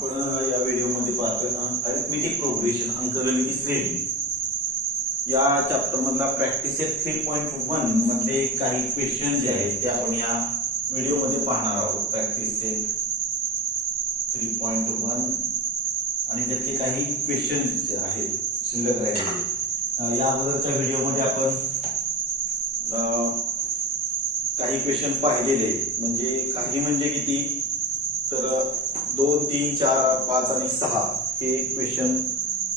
आपण या व्हिडिओमध्ये पाहतोय अरिथमेटिक प्रोग्रेशन अंकगणिती श्रेणी या चॅप्टर मधला प्रॅक्टिस सेट 3.1 मधले काही क्वेश्चन जे आहेत ते आपण या व्हिडिओमध्ये पाहणार आहोत. प्रॅक्टिस सेट 3.1 आणि त्यातले काही क्वेश्चन जे आहेत शिल्लक राहिलेले या अगोदरच्या व्हिडिओमध्ये आपण काही क्वेश्चन पाहिलेले म्हणजे काही म्हणजे किती तर 2, 3, 4, 5 आणि 6 हे क्वेश्चन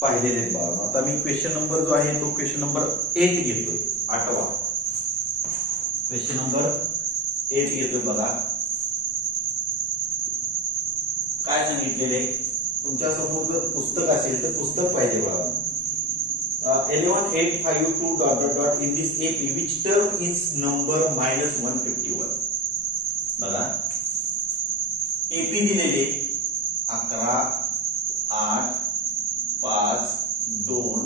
पाहिलेले आहेत बाळा. आता मी क्वेश्चन नंबर जो आहे तो क्वेश्चन नंबर 8 घेतोय, 8वा क्वेश्चन नंबर 8 घेतोय. बघा काय सांगितलेले, तुमच्या समोर जर पुस्तक असेल तर पुस्तक पाहिजे बाळा. 11852 ... in this AP which term is number -151. बघा एपी दिलेले 11, 8, 5, 2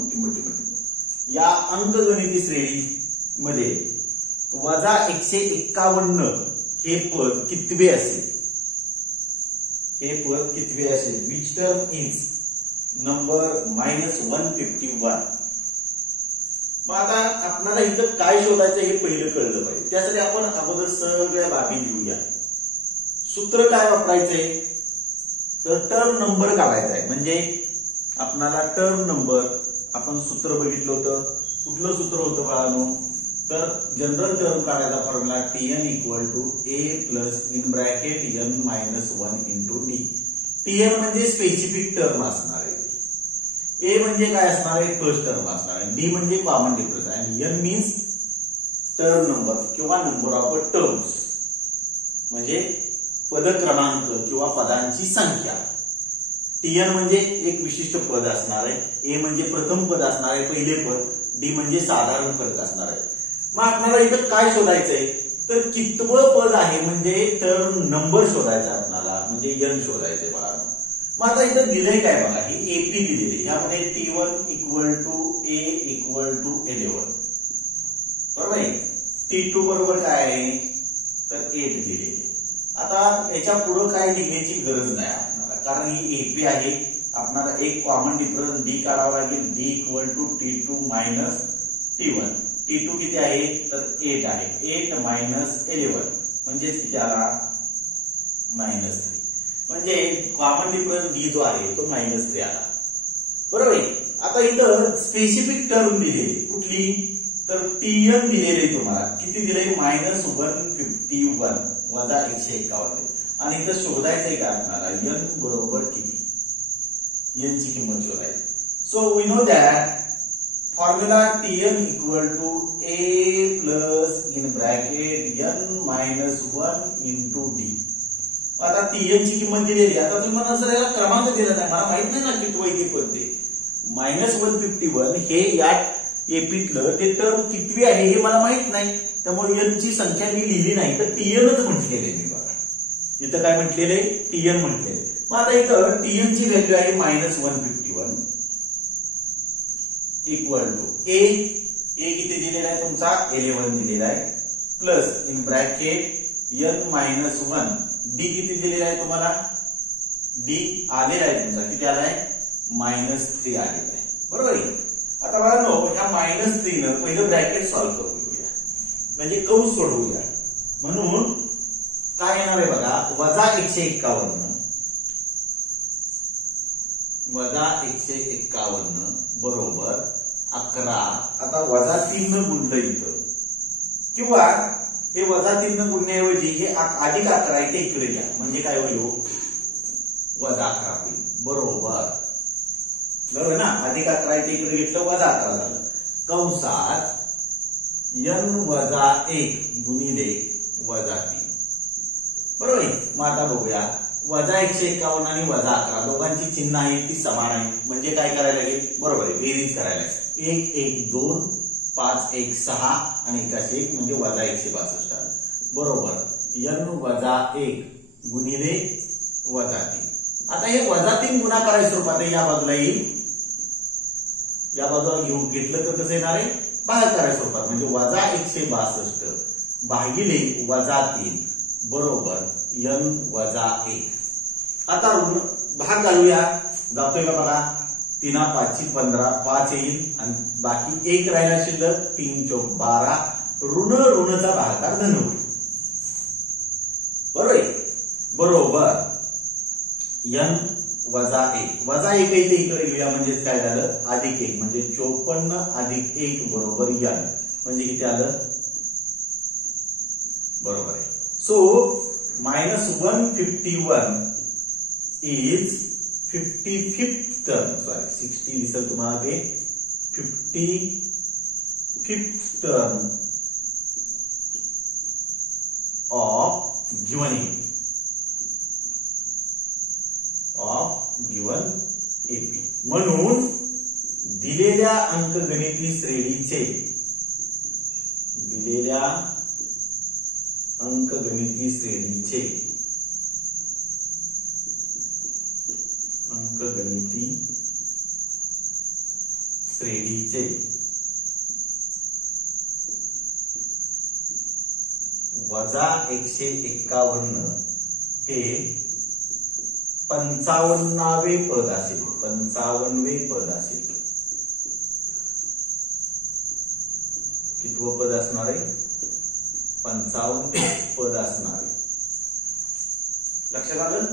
या अंकगणिती श्रेणी मध्ये वजा 151 हे पद कितवे असेल, हे पद कितवे असेल. Which term is number -151. मग आता आपल्याला इथं काय शोधायचं हे पहिलं कळलं पाहिजे. त्यासाठी आपण अगोदर सगळ्या बाबी लिहूया. सूत्र काय वापरायचंय तर टर्म नंबर काढायचा आहे. म्हणजे आपल्याला टर्म नंबर आपण सूत्र बघितलं होतं. कुठलं सूत्र होतं बाळांनो तर जनरल टर्म काढायचा formula Tn = a plus in bracket n - 1 × d. Tn म्हणजे स्पेसिफिक टर्म असणार आहे, ए म्हणजे काय असणार आहे फर्स्ट टर्म असणार आहे, डी म्हणजे कॉमन डिफरन्स आणि एन मीन्स टर्म नंबर किंवा नंबर ऑफ टर्म्स म्हणजे पद क्रमांक किंवा पदांची संख्या. Tn म्हणजे एक विशिष्ट पद असणार आहे, ए म्हणजे प्रथम पद असणार आहे पहिले पद, डी म्हणजे साधारण फरक असणार आहे. मग आपल्याला इथं काय शोधायचंय तर कितवं पद आहे म्हणजे टर्म नंबर शोधायचा आपल्याला, म्हणजे एन शोधायचंय बाळा. मग आता इथं दिलंय काय बघा, ही एपी दिलेली, यामध्ये T1 = A = 11 बरोबर आहे. T2 बरोबर काय आहे तर 8 दिलेली. आता याच्या पुढे काय लिहिण्याची गरज नाही आपल्याला, कारण ही एपी आहे. आपल्याला एक कॉमन डिफरन्स डी काढावा लागेल. D = T2 - T1. T2 किती आहे तर 8 आहे. 8 - 11 म्हणजेच किती आला -3. म्हणजे कॉमन डिफरन्स डी जो आहे तो -3 आला बरोबर आहे. आता इथं स्पेसिफिक टर्म दिलेली कुठली तर Tn दिलेले तुम्हाला किती दिले -151 वजा 151 आणि इथं शोधायचंय का आपल्याला n बरोबर किती, n ची किंमत शोधायची. So we know that formula Tn = a plus in bracket n - 1 × d. आता Tn ची किंमत दिलेली. आता तुम्ही म्हणा सर याला क्रमांक दिला नाही, मला माहित नाही ना किती वैधी पडते. -151 हे या एपीतलं ते टर्म कितवी आहे हे मला माहित नाही, त्यामुळे एन ची संख्या मी लिहिली नाही तर Tnच म्हटलेले मी. बघा इथं काय म्हटलेले Tn म्हटलेले. मग आता इथं Tn ची व्हॅल्यू आहे -151 = a किती दिलेला आहे तुमचा 11 दिलेला आहे plus in bracket n - 1 D किती दिलेला आहे तुम्हाला, डी आलेला आहे तुमचा किती आलाय -3 आलेला आहे बरोबर आहे. आता बघा नो ह्या -3 न पहिलं ब्रॅकेट सॉल्व्ह करून घेऊया म्हणजे कंस सोडवूया. म्हणून काय येणार आहे बघा वजा 151 बरोबर 11. आता -3 न गुणलं इथं किंवा हे -3 न गुणण्याऐवजी हे अधिक 11 आहे ते इकडे घ्या म्हणजे काय होईल -11 होईल बरोबर. बरोबर ना, अधिक 11 आहे ते इकडे घेतलं -11 झालं. कंसात n - 1 गुणिले -3 बरोबर आहे. मग आता बघूया -151 आणि -11 दोघांची चिन्ह आहे ती समान आहे म्हणजे काय करायला लागेल बरोबर आहे बेरीज करायला लागेल. 1 1 2 5 1 6 आणि 1 1 म्हणजे -162 आलं बरोबर. n - 1 गुणिले -3. आता हे -3 गुणाकाराच्या स्वरूपात या बाजूला येईल, या बाजूला घेऊन घेतलं तर कसं येणार आहे भागाकाराच्या स्वरूपात म्हणजे -162 भागिले -3 बरोबर n - 1. आता भाग घालूया. जातोय का बघा. 3 5 15 5 येईल आणि बाकी 1 राहिला शिल्लक. 3 चौक 12 ऋणचा भागाकार धन होईल. बरोबर आहे. बरोबर n वजा 1 वजा 1 इथे इकडे लिहूया म्हणजेच काय झालं अधिक 1 म्हणजे 54 अधिक 1 बरोबर n म्हणजे किती आलं बरोबर आहे. So -151 is 55th term. Sorry 60 दिसेल तुम्हाला ते 55th term of given AP. म्हणून दिलेल्या अंकगणिती श्रेणीचे वजा 151 हे 55वे पद असेल. 55वे पद असेल. कितवं पद असणार आहे 55 पद असणार आहे. लक्षात आलं.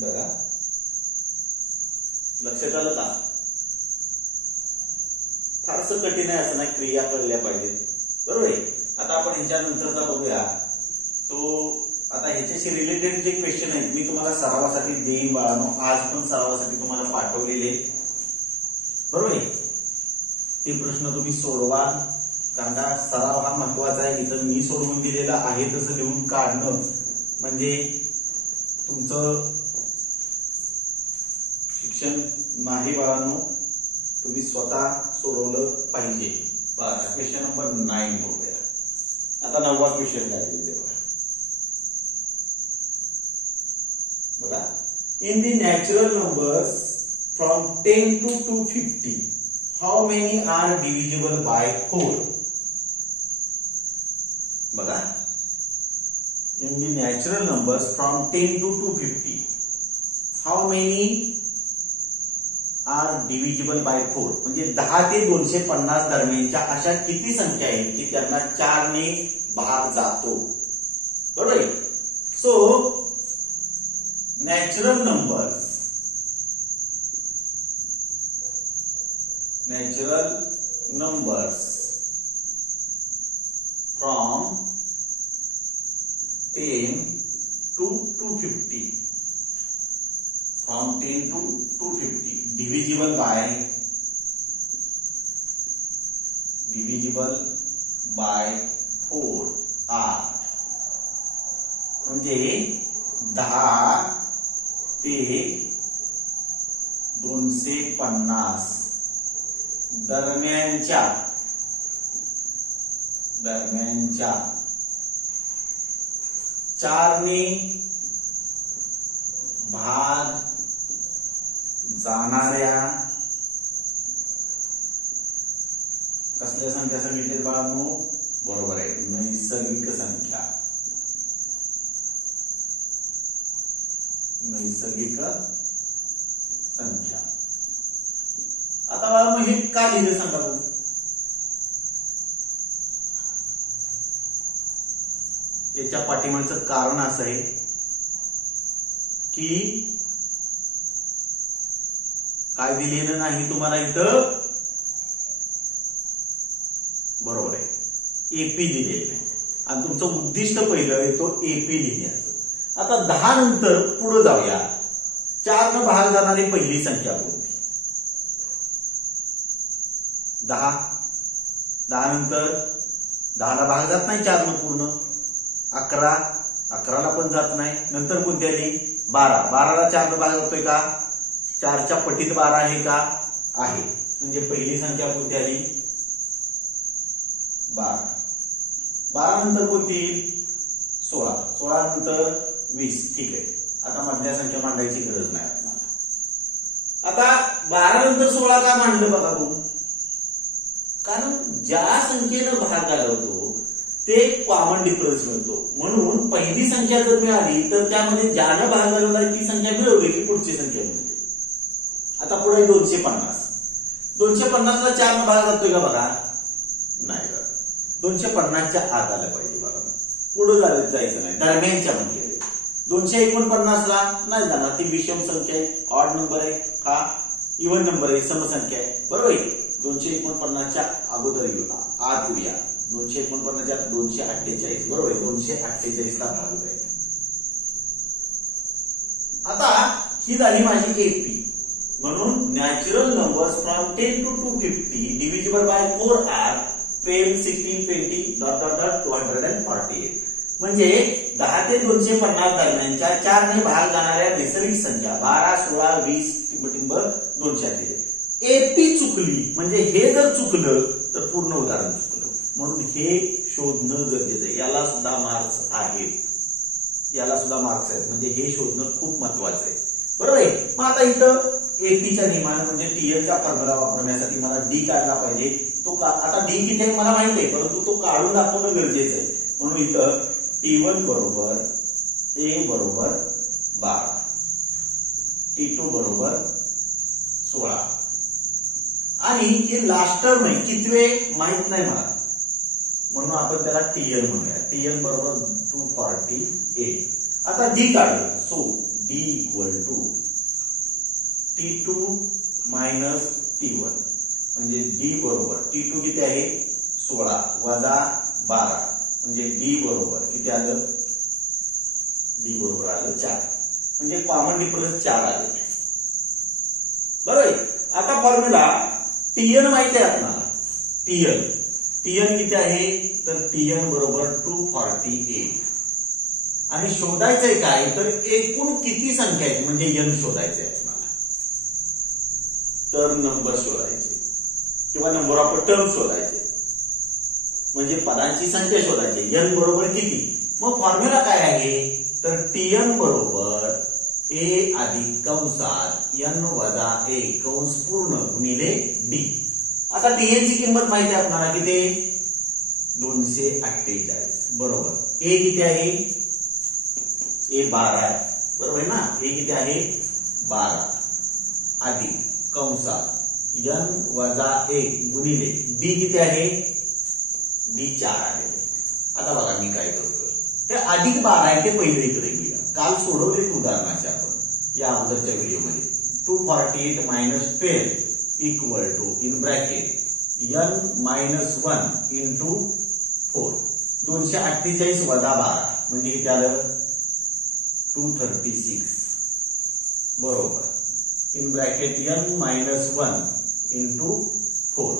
बघा लक्षात आलं का. फारसं कठीण आहे असं नाही. क्रिया कळल्या पाहिजेत. बरोबर आहे. आता आपण ह्याच्यानंतरचा बघूया. तो आता ह्याच्याशी रिलेटेड जे क्वेश्चन आहेत मी तुम्हाला सरावासाठी देईन बाळांनो. आज पण सरावासाठी तुम्हाला पाठवलेले. बरोबर आहे. ते प्रश्न तुम्ही सोडवा. कारण का सराव हा महत्वाचा आहे. इथं मी सोडवून दिलेला आहे तसं लिहून काढणं म्हणजे तुमचं शिक्षण नाही बाळांनो. तुम्ही स्वतः सोडवलं पाहिजे. क्वेश्चन नंबर 9 बघूया. आता 9वा क्वेश्चन काय दिले बघा. In the natural numbers from 10 to 250 how many are divisible by 4. बघा. In the natural numbers from 10 to 250 how many are divisible by 4 म्हणजे 10 ते 250 दरम्यानच्या अशा किती संख्या आहेत की त्यांना 4 ने भाग जातो. बरोबर आहे. So natural numbers from 10 to 250 from 10 to 250 divisible by 4 are म्हणजे 10 ते 250 दरम्यानच्या 4 ने भाग जाणाऱ्या कसल्या संख्या सांगितले बाळांनो बरोबर आहे नैसर्गिक संख्या. आता बाळांनो हे का लिहिले सांगा बघू. याच्या पाठीमागचं कारण असं आहे की काय दिलेलं नाही तुम्हाला इथं बरोबर आहे एपी दिलेलं नाही आणि तुमचं उद्दिष्ट पहिलं आहे तो एपी लिहिण्याचं. आता 10 नंतर पुढे जाऊया. 4 न भाग जाणारी पहिली संख्या कोणती 10 नंतर 10 ला भाग जात नाही 4 न पूर्ण. 11 ला पण जात नाही. नंतर कोणती आली 12 ला 4 न भाग जातोय का 4च्या पटीत 12 आहे का आहे. म्हणजे पहिली संख्या कोणती आली 12 नंतर कोणती 16 नंतर 20. ठीक आहे. आता मधल्या संख्या मांडायची गरज नाही आपल्याला. आता 12 नंतर 16 का मांडलं बघा भाऊ. कारण ज्या संख्येनं भाग घालवतो ते कॉमन डिफरन्स मिळतो. म्हणून पहिली संख्या जर मिळाली तर त्यामध्ये ज्यानं भाग घालवला ती संख्या मिळवली की पुढची संख्या मिळते. आता पुढे 250. 250ला 4 भाग जातोय का बघा? नाही जात. 250च्या आत आलं पाहिजे बघा. पुढे जायचं नाही, दरम्यानच्या म्हणजे 249ला नाही जाणार, ती विषम संख्या आहे, ऑड नंबर आहे, हा इव्हन नंबर आहे, समसंख्या आहे, बरोबर आहे. 249च्या अगोदर आत येऊया. 249च्या 248, बरोबर आहे. 248ला भाग जाईल. आता ही झाली माझी एपी. म्हणून natural numbers from 10 to 250 divisible by 4 are 10, 16, 20 ... 248. म्हणजे 10 ते 250 दरम्यानच्या 4 ने भाग जाणाऱ्या नैसर्गिक संख्या 12, 16, 20 टिंब 248. एपी चुकली म्हणजे हे जर चुकलं तर पूर्ण उदाहरण चुकलं. म्हणून हे शोधणं गरजेचं आहे. याला सुद्धा मार्क्स आहेत, म्हणजे हे शोधणं खूप महत्वाचं आहे, बरोबर आहे. मग आता इथं एपीच्या नियमानं म्हणजे टीएलचा फॉर्म्युला वापरण्यासाठी मला डी काढला पाहिजे. तो आता डी किती आहे मला माहित आहे, परंतु तो काढून दाखवणं गरजेचं आहे. म्हणून इथं T1 बरोबर A बरोबर 12, T2 बरोबर 16 आणि हे लास्ट टर्म आहे, कितवे माहित नाही मला, म्हणून आपण त्याला टीएल म्हणूया. टीएल बरोबर 248. आता डी काढूया. So D equal to T2 minus T1 म्हणजे डी बरोबर T2 किती आहे 16 वजा 12 म्हणजे डी बरोबर किती आलं? डी बरोबर आलं 4. म्हणजे कॉमन डिफरन्स 4 आले, बरोबर. आता फॉर्म्युला टीएन माहिती आहे आपल्याला. टीएन किती आहे तर टीएन बरोबर 248 आणि शोधायचंय काय तर एकूण किती संख्या आहेत म्हणजे एन शोधायचंय आपल्याला. टर्म नंबर शोधायचे किंवा नंबर ऑफ टर्म शोधायचे म्हणजे पदांची संख्या शोधायची. एन बरोबर किती? मग फॉर्म्युला काय आहे तर टीएन बरोबर ए अधिक कंसात एन वजा ए कंस पूर्ण गुणिले डी. आता टीएन ची किंमत माहिती आहे आपल्याला किती 248 बरोबर. ए किती आहे ए 12 आहे, बरोबर आहे ना. ए किती आहे 12 अधिक कंसात एन वजा ए गुणिले डी किती आहे डी 4 आलेले. आता बघा मी काय करतोय, हे अधिक 12 आहे ते पहिले इकडे घेऊया. काल सोडवले उदाहरणाचे आपण या अगोदरच्या व्हिडिओमध्ये. 248 minus 12 equal to in bracket n minus 1 into 4. 248 वजा 12 म्हणजे किती आलं 236 बरोबर. In bracket n minus 1 into 4.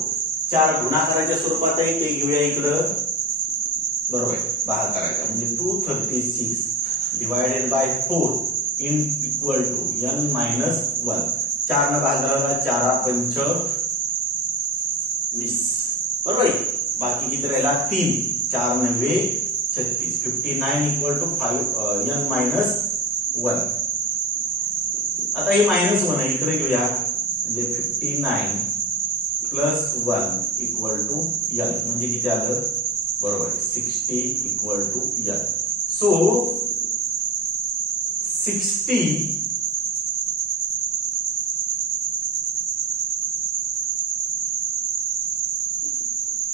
4 गुणाकाराच्या स्वरूपात आहे ते घेऊया इकडं, बरोबर आहे. भाग करायचा म्हणजे 236 divided by 4 in equal to n minus 1. 4 न भाग झाला 4 पंच 20 बरोबर आहे. बाकी किती राहिला 3. 4 9 36. 59 इक्वल टू 5 n मायनस 1. आता हे मायनस 1 आहे इकडे घेऊया म्हणजे 59 प्लस 1 इक्वल टू n म्हणजे किती आलं बरोबर 60 इक्वल टू n. सो 60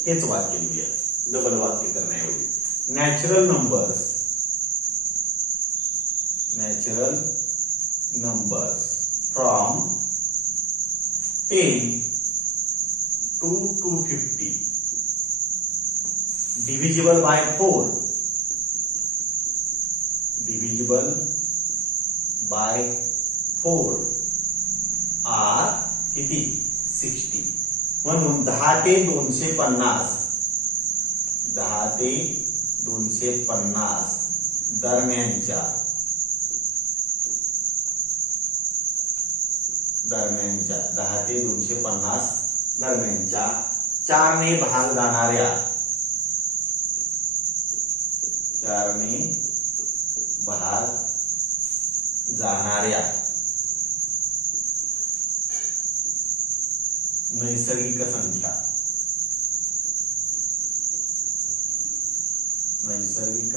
हेच वाक्य लिहूया डबल वाक्य करण्याऐवजी. Natural numbers from 10 to 250 divisible by 4 are किती 60. म्हणून 10 ते 250 दरम्यानच्या 10 ते 250 दरम्यानच्या 4 ने भाग जाणाऱ्या 4 ने भाग जाणाऱ्या नैसर्गिक संख्या नैसर्गिक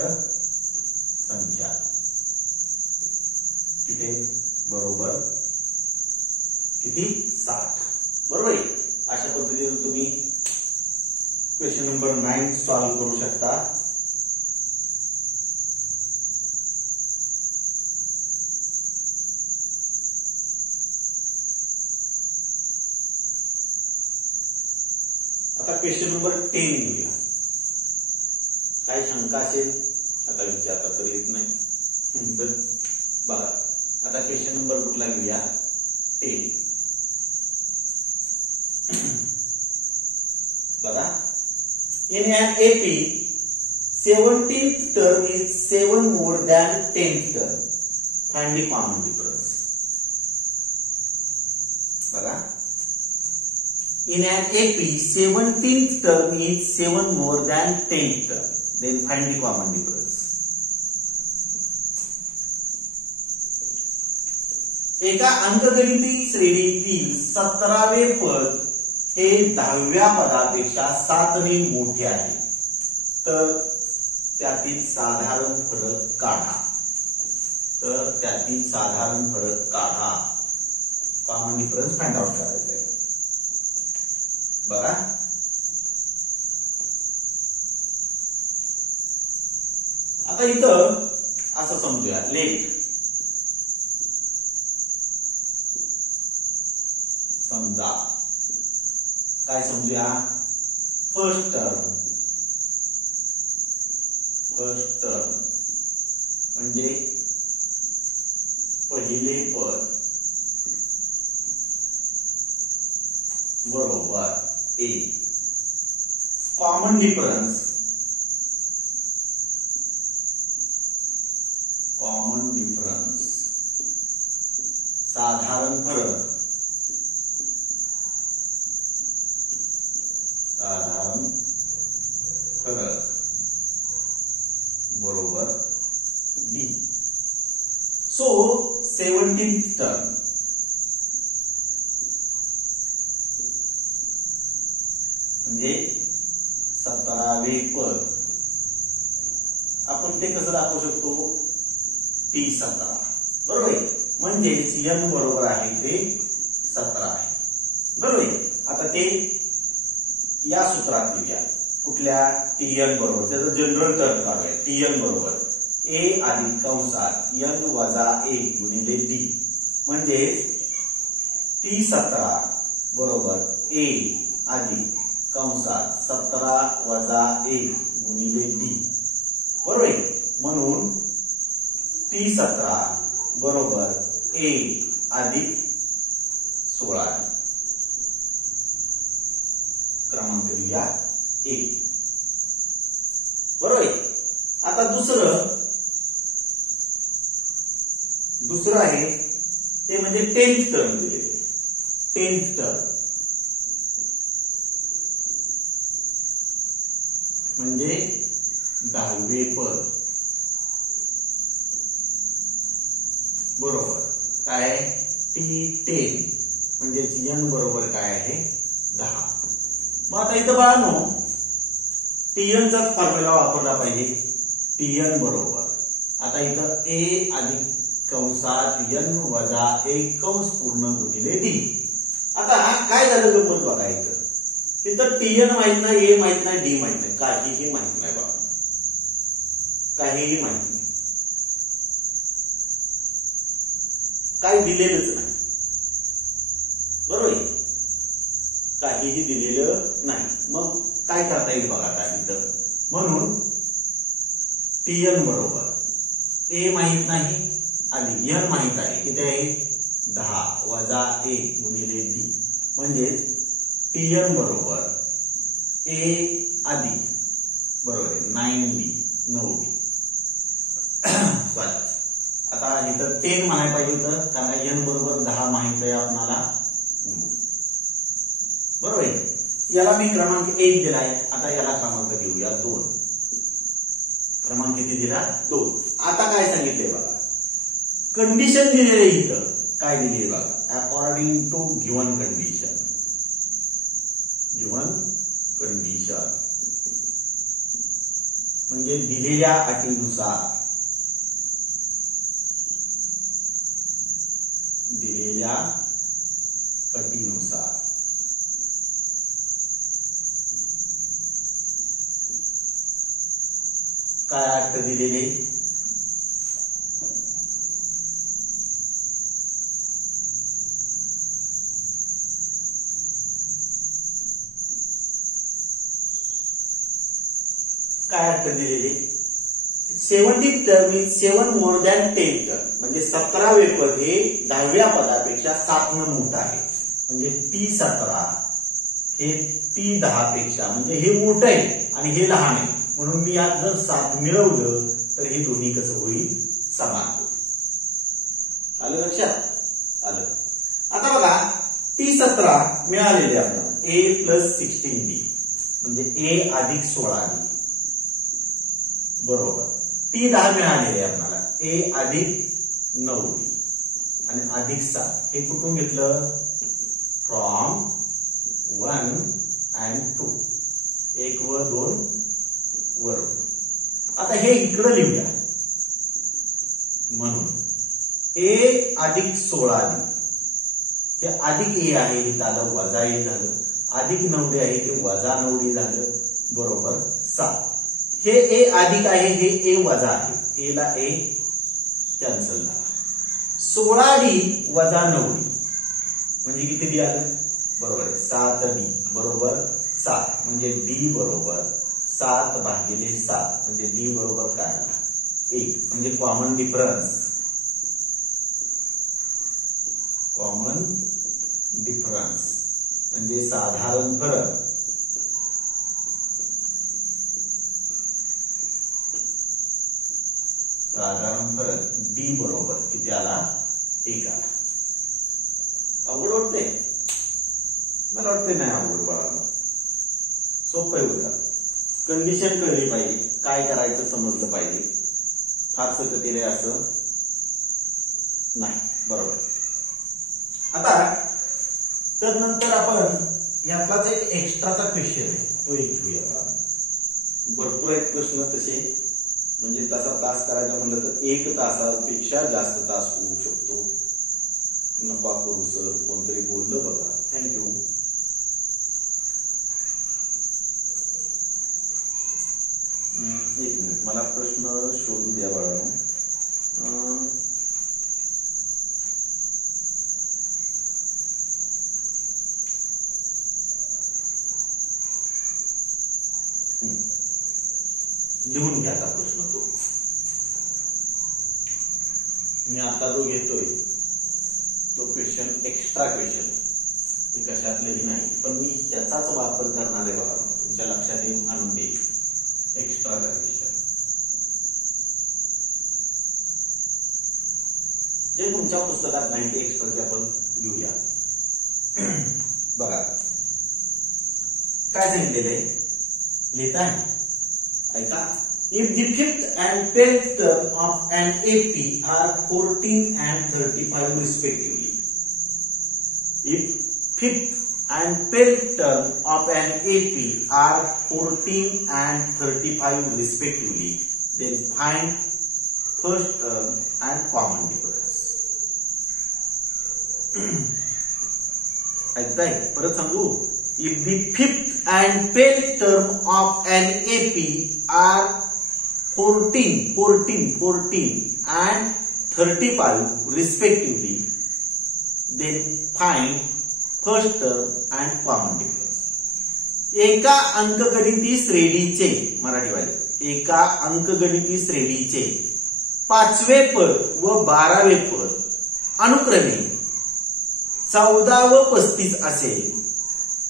संख्या किती बरोबर किती 60 बरोबर आहे. अशा पद्धतीने तुम्ही क्वेश्चन नंबर 9 सॉल्व्ह करू शकता. आता क्वेश्चन नंबर 10 घेऊया. काय शंका असेल आता विचारता तर येत नाही तर बघा. आता क्वेश्चन नंबर कुठला घेऊया 10 बघा. In an AP 17th term is 7 more than 10th term. Find the common difference. बघा. In an AP 17th term is 7 more than 10th term. Then find the common difference. एका अंकगणिती श्रेणीतील 17वे पद हे 10व्या पदापेक्षा 7 ने मोठे आहे तर त्यातील साधारण फरक काढा. कॉमन डिफरन्स फाइंड आउट करायचा आहे. बघा. आता इथं असं समजूया. लेट समजा काय समजूया. फर्स्ट टर्म म्हणजे पहिले पद बरोबर ए. कॉमन डिफरन्स साधारण फरक बरोबर डी. सो 17th टर्म म्हणजे 17वे पद आपण ते कसं दाखवू शकतो. T17 बरोबर आहे. म्हणजेच n बरोबर आहे ते 17 आहे बरोबर आहे. आता ते या सूत्रात लिहूया. कुठल्या Tn बरोबर त्याचं जनरल टर्म काढूया. Tn बरोबर a अधिक कंसात n वजा 1 गुणिले d म्हणजे T17 बरोबर a अधिक कंसात 17 वजा 1 गुणिले d बरोबर आहे. म्हणून T17 बरोबर a अधिक 16 क्रमांक लिहूया 1 बरोबर आहे. आता दुसरं आहे ते म्हणजे 10th टर्म दिलेले. 10th टर्म म्हणजे 10वे पद बरोबर काय T10 म्हणजे n बरोबर काय आहे 10. मग आता इथं बाळांनो Tn चा फॉर्म्युला वापरला पाहिजे. Tn बरोबर आता इथं a अधिक कंसात n वजा 1 कंस पूर्ण गुणिले d. आता काय झालं गंमत बघा. इथं Tn माहित नाही, a माहित नाही, d माहित नाही, काहीही माहित नाही बघा. काहीही माहित नाही, काही दिलेलंच नाही बरोबर आहे. काहीही दिलेलं नाही. मग काय करता येईल बघा आता इथं. म्हणून Tn बरोबर a माहित नाही आणि n माहित आहे. किती आहे 10 वजा 1 गुणिले d म्हणजेच Tn बरोबर a अधिक बरोबर आहे 9d 9d. आता इथं 10 म्हणायला पाहिजे होतं कारण n बरोबर 10 माहित आहे आपल्याला बरोबर आहे. याला मी क्रमांक 1 दिलाय. आता याला क्रमांक देऊया 2. क्रमांक किती दिला 2. आता काय सांगितलंय बघा. कंडिशन दिलेली इथं काय दिली बघा. According to given condition. म्हणजे दिलेल्या अटीनुसार काय अट दिलेले काय अट दिलेले 70 term is 7 more than 10 term म्हणजे 17वे पद हे 10व्या पदापेक्षा 7 न मोठं आहे म्हणजे टी 17 हे टी 10 पेक्षा म्हणजे हे मोठं आहे आणि हे लहान आहे म्हणून मी यात जर 7 मिळवलं तर हे दोन्ही कसं होईल समान होईल आलं लक्षात आलं आता बघा टी 17 मिळालेले आपल्याला ए प्लस 16b म्हणजे ए अधिक 16b बरोबर टी 10 मिळालेले आपल्याला ए अधिक 9b आणि अधिक 7 हे कुठून घेतलं फ्रॉम 1 and 2 1 व 2 वरून आता हे इकडे लिहूया म्हणून ए अधिक 16b हे अधिक ए आहे हे झालं वजा ए झालं अधिक 9b आहे ते वजा 9b झालं बरोबर 7 हे ए अधिक आहे हे ए वजा आहे ए ला ए कॅन्सल झाला 16d वजा 9d म्हणजे किती डी आलं बरोबर आहे 7d बरोबर 7 म्हणजे डी बरोबर 7 भागिले 7 म्हणजे डी बरोबर काय आला 1 म्हणजे कॉमन डिफरन्स म्हणजे साधारण फरक डी बरोबर किती आला 1 आला अवघड वाटते मला वाटते नाही अवघड बाळांनो सोपं आहे होता कंडिशन कळली पाहिजे काय करायचं समजलं पाहिजे फारसं कठीण आहे असं नाही बरोबर आता तर नंतर आपण यातलाच एक एक्स्ट्राचा क्वेश्चन आहे तो एक घेऊया भरपूर आहेत प्रश्न तसे म्हणजे तसा तास करायचा म्हणलं तर 1 तासापेक्षा जास्त तास होऊ शकतो नका करू सर कोणतरी बोललं बघा थँक्यू एक मिनिट मला प्रश्न शोधू द्या बाळांनो लिहून घ्या प्रश्न तो मी आता जो घेतोय तो क्वेश्चन एक्स्ट्रा क्वेश्चन हे कशातलंही नाही पण मी त्याचाच वापर करणार आहे बघा तुमच्या लक्षात येऊन आणून देईल एक्स्ट्राचा क्वेश्चन जे तुमच्या पुस्तकात नाही ते एक्स्ट्राचे आपण घेऊया बघा काय सांगितलेलं आहे लिहिता आहे ऐका if the 5th and 10th term of an AP are 14 and 35 respectively if 5th and 10th term of an AP are 14 and 35 respectively then find first term and common difference ऐकताय परत सांगू if the 5th and 10th term of an AP are 14 and 35 respectively then find first term and common difference एका अंकगणिती श्रेणीचे मराठीवाले एका अंकगणिती श्रेणीचे 5वे पद व 12वे पद अनुक्रमे 14 व 35 असेल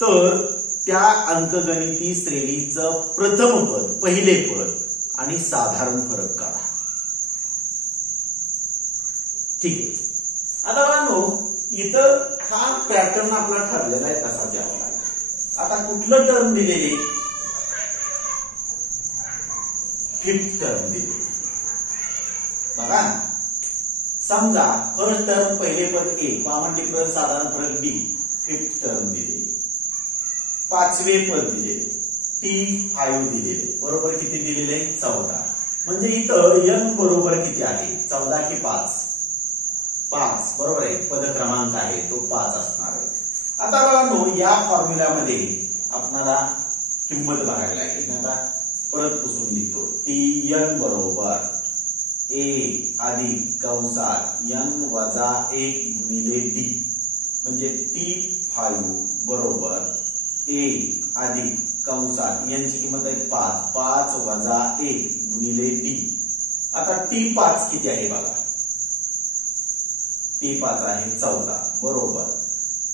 तर त्या अंकगणिती श्रेणीचं प्रथम पद पहिले पद आणि साधारण फरक काढा ठीक आहे आता बाळांनो इथं हा पॅटर्न आपला ठरलेला आहे तसा द्यावा लागेल आता कुठलं टर्म दिलेले 5th टर्म दिले बघा समजा फर्स्ट टर्म पहिले पद ए कॉमन डिफरन्स साधारण फरक डी 5th टर्म दिले 5वे पद दिले T5 दिलेले, बरोबर किती दिलेले 14. म्हणजे इथं n बरोबर किती आहे 14 की 5? 5 बरोबर आहे. पद क्रमांक आहे तो 5 असणार आहे. आता बघा या फॉर्म्युल्यामध्ये आपल्याला किंमत बघायला लागेल. आता परत पुसून लिहितो. Tn बरोबर a अधिक कंसात n वजा 1 गुणिले d, म्हणजे T5 बरोबर a अधिक कंसात n ची किंमत आहे 5, 5 वजा 1 गुणिले d. आता T5 किती आहे बघा. T5 आहे 14 बरोबर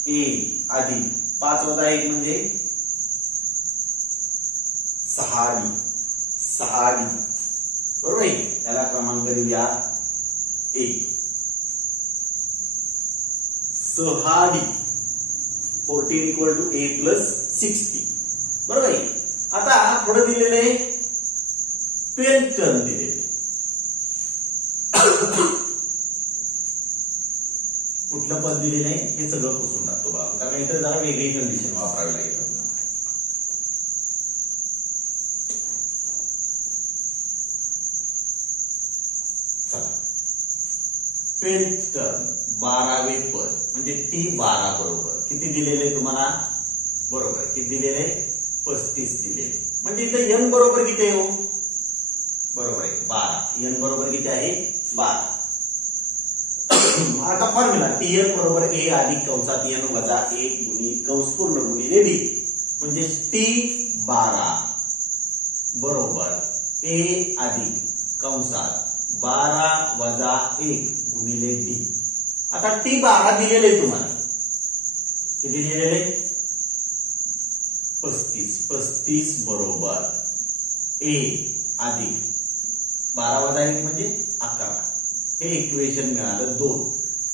a अधिक 5 वजा 1 म्हणजे 6d, 6d बरोबर आहे. त्याला क्रमांक देऊया 1. 6d 14 equal to a plus 60 बरोबर आहे. आता पुढे दिलेले 12th टर्म दिलेले. कुठलं पद दिलेलं आहे हे सगळं पुसून टाकतो बघा, कारण इथे जरा वेगळी कंडिशन वापरावी लागेल आपल्याला. चला 12th टर्म 12वे पद म्हणजे T12 बरोबर किती दिलेले तुम्हाला, बरोबर किती दिलेले 35 दिलेले. म्हणजे इथे n बरोबर किती आहे हो, बरोबर आहे 12. n बरोबर किती आहे 12. आता फॉर्म्युला Tn बरोबर a अधिक कंसात n वजा 1 कंस पूर्ण गुणिले d, म्हणजे T12 बरोबर a अधिक कंसात 12 वजा 1 गुणिले d. आता T12 दिलेले तुम्हाला किती दिलेले 35. 35 बरोबर a अधिक 12 वजा 1 म्हणजे 11. हे इक्वेशन मिळालं 2.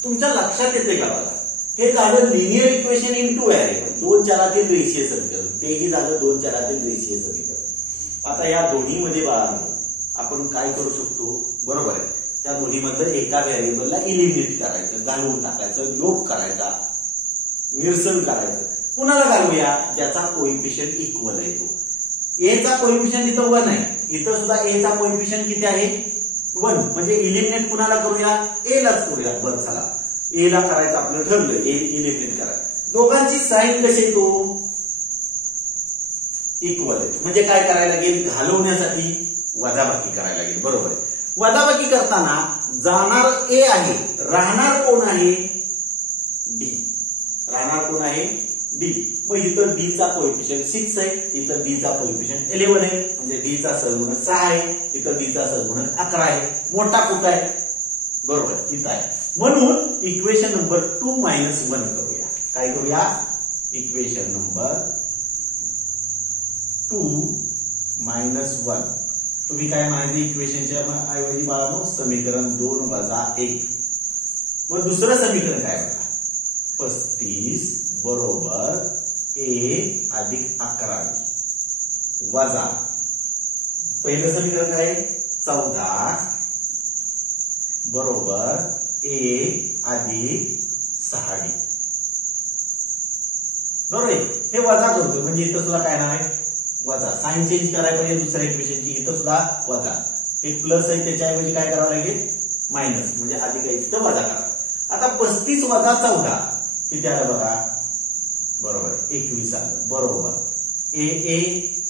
तुमच्या लक्षात येते का बघा, हे झालं लिनियर इक्वेशन इन 2 व्हेरिएबल, 2 चलातील रेषीय समीकरण. तेही झालं 2 चलातील रेषीय समीकरण. आता या दोन्ही मध्ये बाळांनो आपण काय करू शकतो, बरोबर आहे, त्या दोन्हीमधलं एका व्हेरिएबलला इलिमिनेट करायचं, घालवून टाकायचं, लोप करायचा, निरसन करायचं. कुणाला घालूया ज्याचा कोइफिशियंट इक्वल आहे तो. ए चा कोइफिशियंट इथं 1 आहे, इथं सुद्धा ए चा कोइफिशियंट किती आहे 1. म्हणजे इलिमिनेट कुणाला करूया, ए लाच करूया. बरं चला ए ला करायचं आपलं ठरलं, ए इलिमिनेट करायचं. दोघांची साईन कशी आहे तो इक्वल आहे. म्हणजे काय करायला लागेल, घालवण्यासाठी वजाबाकी करायला लागेल. बरोबर आहे. वजाबाकी करताना जाणार ए आहे, राहणार कोण आहे डी, राहणार कोण आहे डी. मग इथं डी चा कोएफिशियंट 6 आहे, इथं डी चा कोएफिशियंट 11 आहे, म्हणजे डी चा सहगुणक 6 आहे, इथं डी चा सहगुणक 11 आहे. मोठा कुठं आहे, बरोबर इथं आहे. म्हणून इक्वेशन नंबर 2 - 1 करूया. काय करूया, इक्वेशन नंबर 2 - 1. तुम्ही काय म्हणायचे इक्वेशनच्या ऐवजी बाळांनो समीकरण 2 वजा 1. मग दुसरं समीकरण काय बघा, 35 बरोबर a अधिक 11 वजा पहिलं समीकरण काय 14 बरोबर a अधिक 6d. बरोबर हे वजा करतो, म्हणजे इथं सुद्धा काय नाव आहे वजा. साइन चेंज करायला पाहिजे दुसऱ्या इक्वेशनची, इथं सुद्धा वजा. हे प्लस आहे त्याच्याऐवजी काय करावं लागेल मायनस, म्हणजे अधिक आहे तिथं वजा करा. आता 35 वजा 14 किती आलं बघा, बरोबर 21 आलं. बरोबर ए ए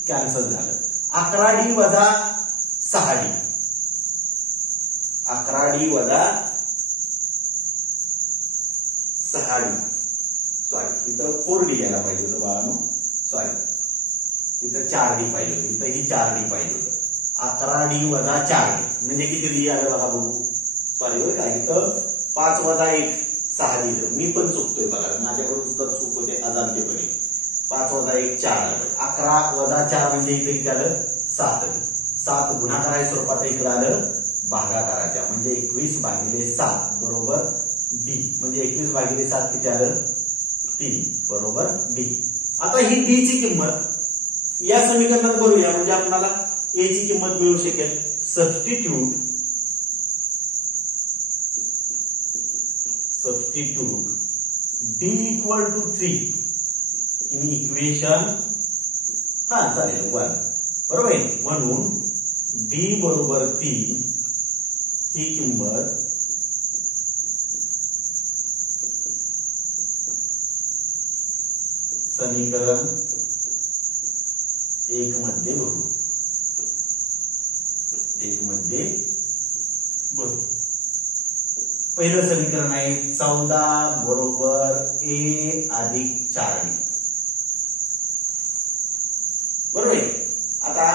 कॅन्सल झालं. 11d वजा 6d, 11d वजा 6d, सॉरी इथं 4d यायला पाहिजे होतं बाळांनो, सॉरी इथं 4d पाहिजे होतं, इथं ही 4d पाहिजे होतं. 11d वजा 4d म्हणजे किती डी आलं बघा बघू, सॉरी बरं का, इथं 5 वजा 1 6d. मी पण चुकतोय बघा, माझ्याकडून सुद्धा चूक होते अजाणतेपणे. 5 वजा 1 4 आलं. 11 वजा 4 म्हणजे इथे किती आलं 7. 7 गुणाकाराच्या स्वरूपात इकडे आलं भागाकाराच्या, म्हणजे 21/7 बरोबर डी. म्हणजे 21/7 किती आलं 3 बरोबर डी. आता ही डी ची किंमत या समीकरणात भरूया, म्हणजे आपल्याला ए ची किंमत मिळू शकेल. Substitute d equal to 3 in equation हा चालेल 1 बरोबर आहे. म्हणून d बरोबर 3 ही किंमत समीकरण 1 मध्ये भरू. पहिलं समीकरण आहे 14 बरोबर a अधिक 4d बरोबर आहे. आता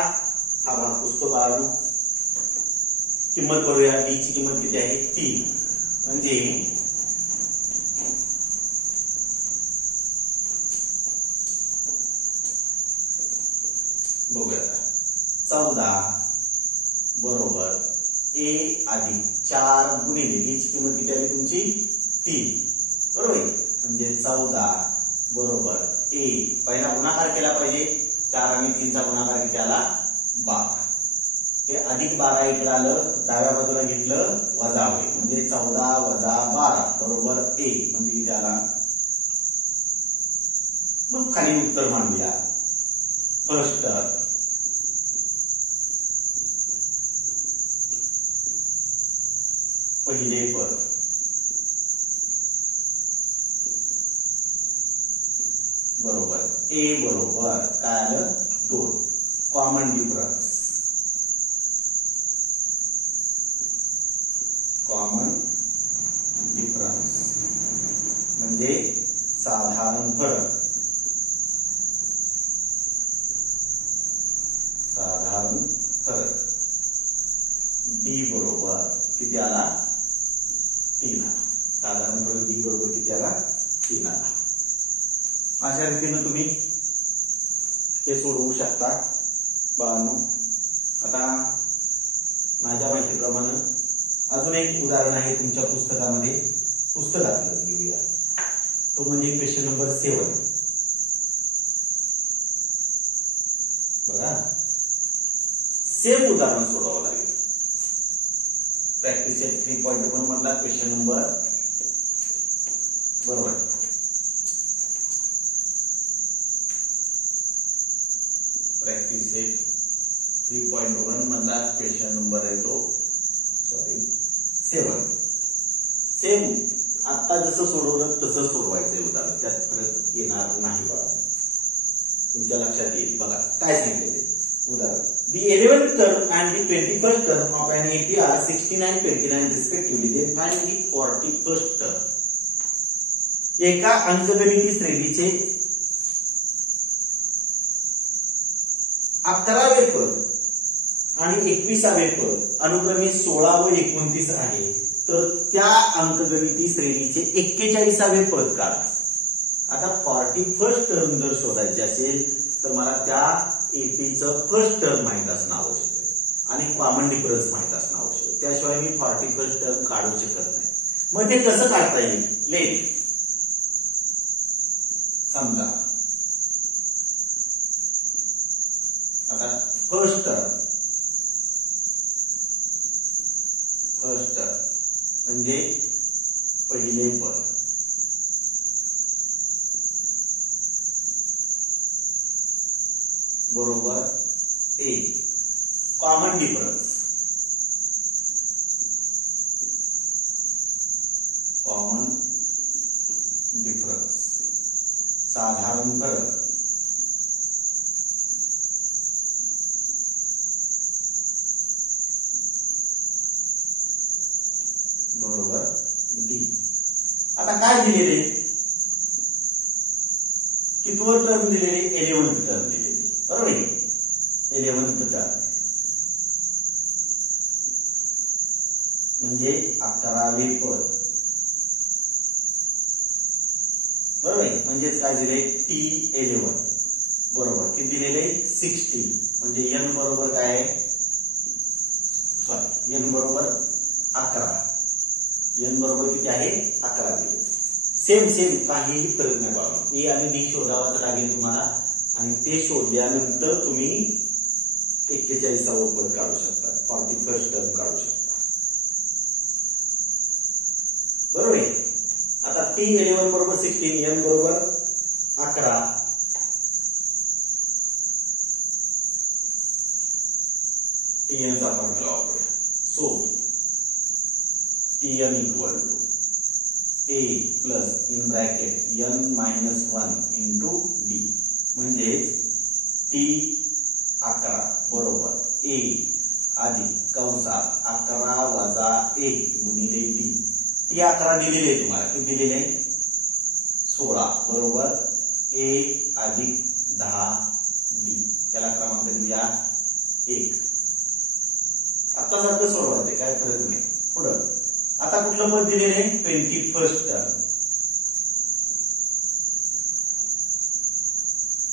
हा भाग पुसतो बाळांनो. किंमत करूया. d ची किंमत किती आहे 3 म्हणजे बघूया 14 बरोबर a अधिक 4 गुणिले d ची किंमत किती आली तुमची 3 बरोबर आहे. म्हणजे 14 बरोबर a पहिला गुणाकार केला पाहिजे. 4 आणि 3 चा गुणाकार किती आला 12. हे अधिक 12 इकडे आलं डाव्या बाजूला घेतलं वजा होईल म्हणजे 14 वजा 12 बरोबर a म्हणजे किती आला. मग खाली उत्तर मांडूया. फर्स्ट टर्म पहिले पद बरोबर a बरोबर काय आलं 2 कॉमन डिफरन्स म्हणजे साधारण फरक d बरोबर किती आला 3 आला. साधारण फरक d बरोबर किती आला 3 आला. अशा रीतीने तुम्ही हे सोडवू शकता बाळांनो. आता माझ्या माहितीप्रमाणे अजून एक उदाहरण आहे तुमच्या पुस्तकातलंच घेऊया. तो म्हणजे क्वेश्चन नंबर 7. बघा सेम उदाहरण सोडवावं लागेल. प्रॅक्टिस सेट 3.1 मधला क्वेश्चन नंबर बरोबर. प्रॅक्टिस सेट 3.1 मधला क्वेश्चन नंबर आहे तो 7. सेम आता जसं सोडवलं तसं सोडवायचंय उदाहरण. त्यात फरक येणार नाही बघा. तुमच्या लक्षात येईल. बघा काय सांगितले उदाहरण. The 11th term and the 21st term of an AP are 69, 29 respectively. Then find the 41st term. एका अंकगणिती श्रेणीचे 11वे पद आणि 21वे पद अनुक्रमे 16 व 29 आहे. तर त्या अंकगणिती श्रेणीचे 41वे पद काढा. आता 41st टर्म जर शोधायची असेल तर मला त्या एपीचं फर्स्ट टर्म माहित असणं आवश्यक आहे आणि कॉमन डिफरन्स माहित असणं आवश्यक आहे. त्याशिवाय मी 41st टर्म काढू शकत नाही. मग ते कसं काढता येईल. लेट समजा आता फर्स्ट टर्म म्हणजे पहिले पद बरोबर ए कॉमन डिफरन्स साधारण फरक बरोबर डी. आता काय दिलेले कितवं टर्म दिलेले 11th टर्म दिलेली बरोबर आहे. 11th टर्म म्हणजे 11वे पद बरोबर आहे. म्हणजेच काय दिले T11 बरोबर किती दिलेले 16 म्हणजे n बरोबर काय आहे n बरोबर 11. n बरोबर किती आहे 11 दिले. सेम काहीही फरक नाही बाबा. ए आणि डी शोधावाच लागेल तुम्हाला आणि ते शोधल्यानंतर तुम्ही 41वे पद काढू शकता. 41st टर्म काढू शकता बरोबर आहे. आता T11 बरोबर 16 n बरोबर 11 Tn चा फॉर्म्युला वापरूया. So Tn equal to A plus in bracket n minus 1 into D, म्हणजे T11 बरोबर A अधिक कंसात 11 वजा 1 गुणिले डी. T11 दिलेले आहे तुम्हाला, किती दिलेले? 16 बरोबर A अधिक 10 डी. त्याला क्रमांक देऊया 1. आता सारखं सोडवायचं, काय फरक नाही. पुढं आता कुठलं पद दिलेलं आहे? 21st टर्म,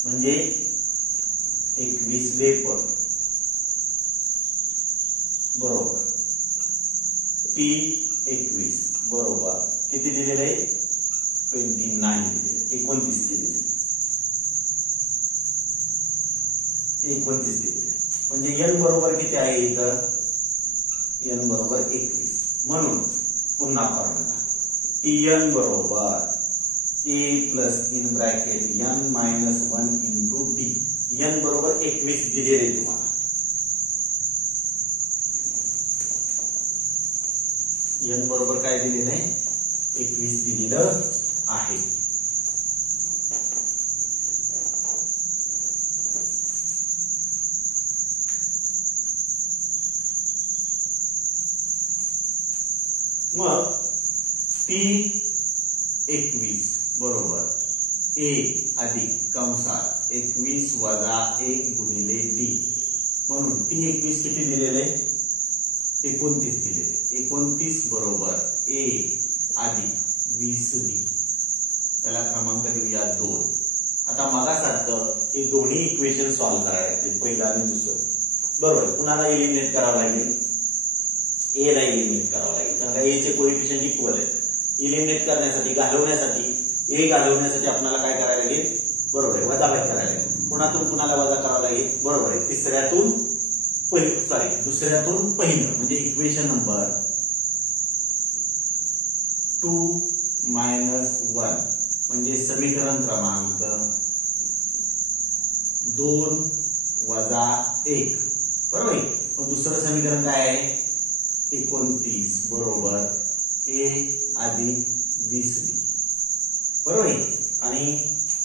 म्हणजे 21वे पद बरोबर T21 बरोबर किती दिलेलं आहे? 29 दिलेले, 29 दिलेले, 29 दिलेले. म्हणजे n बरोबर किती आहे इथं? n बरोबर 21. म्हणून पुन्हा फॉर्म्युला Tn बरोबर A plus in bracket n minus 1 into D. n बरोबर 21 दिलेले तुम्हाला. n बरोबर काय दिलेलं आहे? 21 दिलेलं आहे. मग T21 बरोबर A अधिक कंसात 21 वजा 1 गुणिले डी, म्हणून T21 किती दिलेले? 29 दिलेले. 29 बरोबर A अधिक 20 डी. त्याला क्रमांक देऊया 2. आता मागासारखं हे दोन्ही इक्वेशन सॉल्व्ह करायचे, पहिला आणि दुसरं. बरोबर, कुणाला एलिमिनेट करावं लागेल? ए ला एलिमिनेट करावं लागेल, कारण ए चे कोएफिशियंट इक्वल आहेत. एलिमिनेट करण्यासाठी, घालवण्यासाठी, ए घालवण्यासाठी आपल्याला काय करायला लागेल? बरोबर आहे, वजाबाकी करायला लागेल. कुणातून कुणाला वजा करावं लागेल? बरोबर आहे, दुसऱ्यातून पहिलं, म्हणजे इक्वेशन नंबर 2 मायनस 1, म्हणजे समीकरण क्रमांक 2 वजा 1. बरोबर आहे. मग दुसरं समीकरण काय आहे? 29 बरोबर A अधिक 20 डी. बरोबर आहे. आणि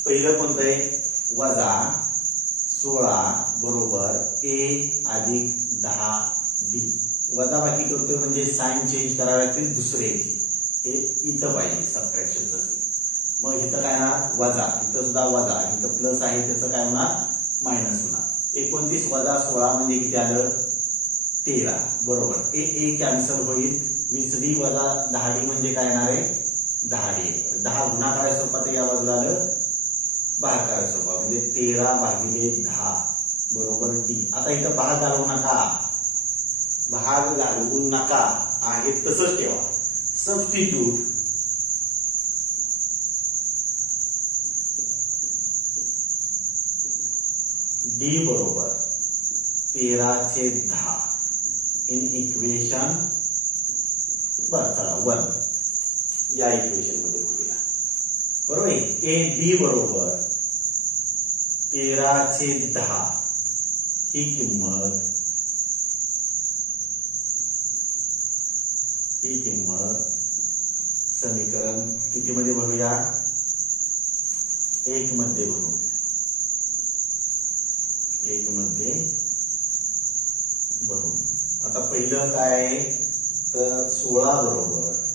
पहिलं कोणतं आहे? वजा 16 बरोबर A अधिक 10 डी. वजाबाकी करतोय म्हणजे साइन चेंज करावे लागतील दुसऱ्याची, हे इथं पाहिजे सबट्रॅक्शनचं. मग इथं काय होणार? वजा, इथं सुद्धा वजा, इथं प्लस आहे त्याचं काय होणार? मायनस होणार. 29 वजा 16 म्हणजे किती आलं? 13 बरोबर. ए कॅन्सल होईल. 20 डी वजा 10 डी म्हणजे काय येणार आहे? 10 डी. 10 गुणाकाराच्या स्वरूपात या बाजूला आलं भागाकाराच्या स्वरूपात, म्हणजे 13 भागिले 10 बरोबर डी. आता इथं भाग घालवू नका, भाग घालवू नका, आहे तसंच ठेवा. सबस्टिट्यूट डी बरोबर 13/10 इन इक्वेशन, बरं चला 1 या इक्वेशन मध्ये बघूया. बरोबर आहे. ए डी बरोबर 13/10 ही किंमत समीकरण किती मध्ये भरूया? 1 मध्ये भरू. 1 मध्ये भरू. आता पहिलं काय आहे? तर 16 बरोबर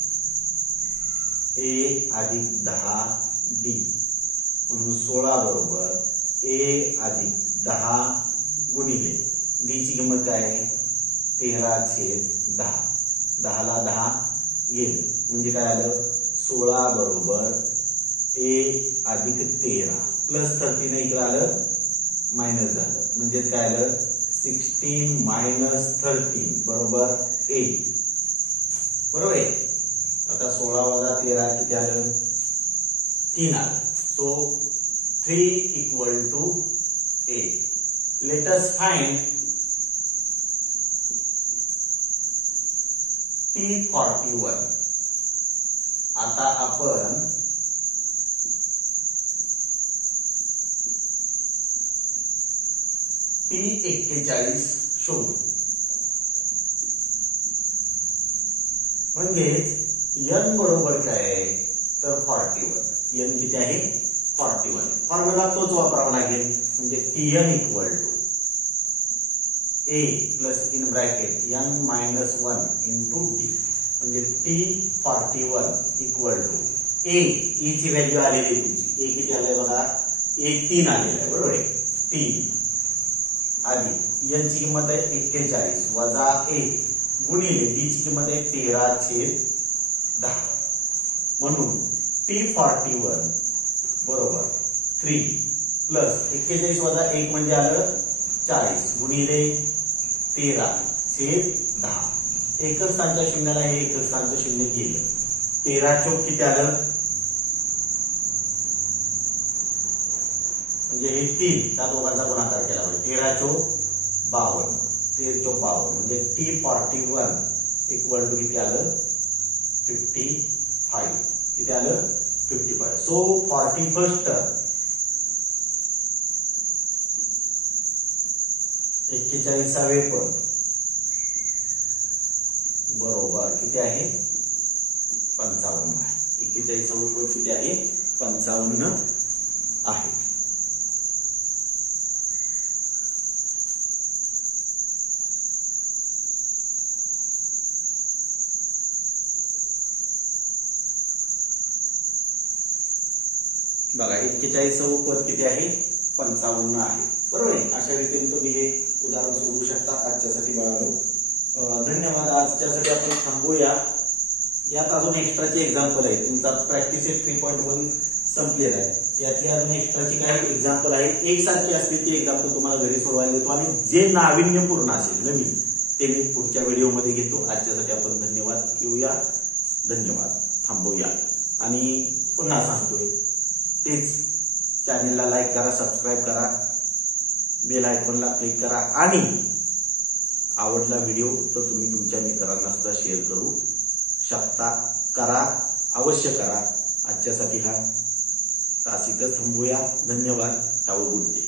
A अधिक 10 डी, म्हणून 16 बरोबर A अधिक 10 गुणिले डी ची किंमत काय आहे? 13/10. 10 ला 10 गेलं म्हणजे काय आलं? 16 बरोबर A अधिक 13 प्लस 13 इकडे आलं मायनस झालं, म्हणजे काय आलं? 16 मायनस 13 बरोबर 8. बरोबर आहे. आता 16 वजा 13 किती आलं? 3 आलं. So 3 equal to 8. Let us find T41. आता आपण T41 शोधू. म्हणजेच n बरोबर काय आहे तर 41. n किती आहे 41. फॉर्म्युला तोच वापरावा लागेल म्हणजे Tn equal to a plus in bracket n minus 1 into d म्हणजे T41 इक्वल टू ए ची व्हॅल्यू आलेली तुमची. ए किती आलंय बघा 3 आलेलं आहे बरोबर आहे. 3 आधी n ची किंमत आहे 41 वजा 1 गुणिले d ची किंमत आहे 13/10 म्हणून T41 बरोबर 3 प्लस 41 वजा 1 म्हणजे आलं 40 गुणिले 13/10. एकक स्थानच्या शून्याला हे एकक स्थानचं शून्य गेलं. 13 चौक किती आलं म्हणजे हे 3 त्या दोघांचा गुणाकार केला पाहिजे. 13 चौक 52 13 चौक 52 म्हणजे T41 इक्वल टू किती आलं 55. किती आलं 55. सो 41st टर्म 41वे पद बरोबर किती आहे 55 आहे. 41वे पद किती आहे 55 आहे. बघा 41वे पद किती आहे 55 आहे बरोबर आहे. अशा रीतीने तुम्ही हे उदाहरण सोडवू शकता. आजच्यासाठी बाळांनो धन्यवाद. आजच्यासाठी आपण थांबूया. यात अजून एक्स्ट्राची एक्झाम्पल आहे. तुमचा प्रॅक्टिस 3.1 संपलेला आहे. यातली अजून एक्स्ट्राची काही एक्झाम्पल आहेत. एकसारखी असतील ती एक्झाम्पल तुम्हाला घरी सोडवायला देतो आणि जे नाविन्यपूर्ण असेल नवीन ते मी पुढच्या व्हिडिओमध्ये घेतो. आजच्यासाठी आपण धन्यवाद घेऊया. धन्यवाद. थांबूया आणि पुन्हा सांगतोय तेच चॅनेलला लाईक करा, सबस्क्राईब करा, बेल आयकॉनला क्लिक करा आणि आवडला व्हिडिओ तर तुम्ही तुमच्या मित्रांना सुद्धा शेअर करू शकता. करा, अवश्य करा. आजच्यासाठी हा तास इथंच थांबूया. धन्यवाद. Have a good day.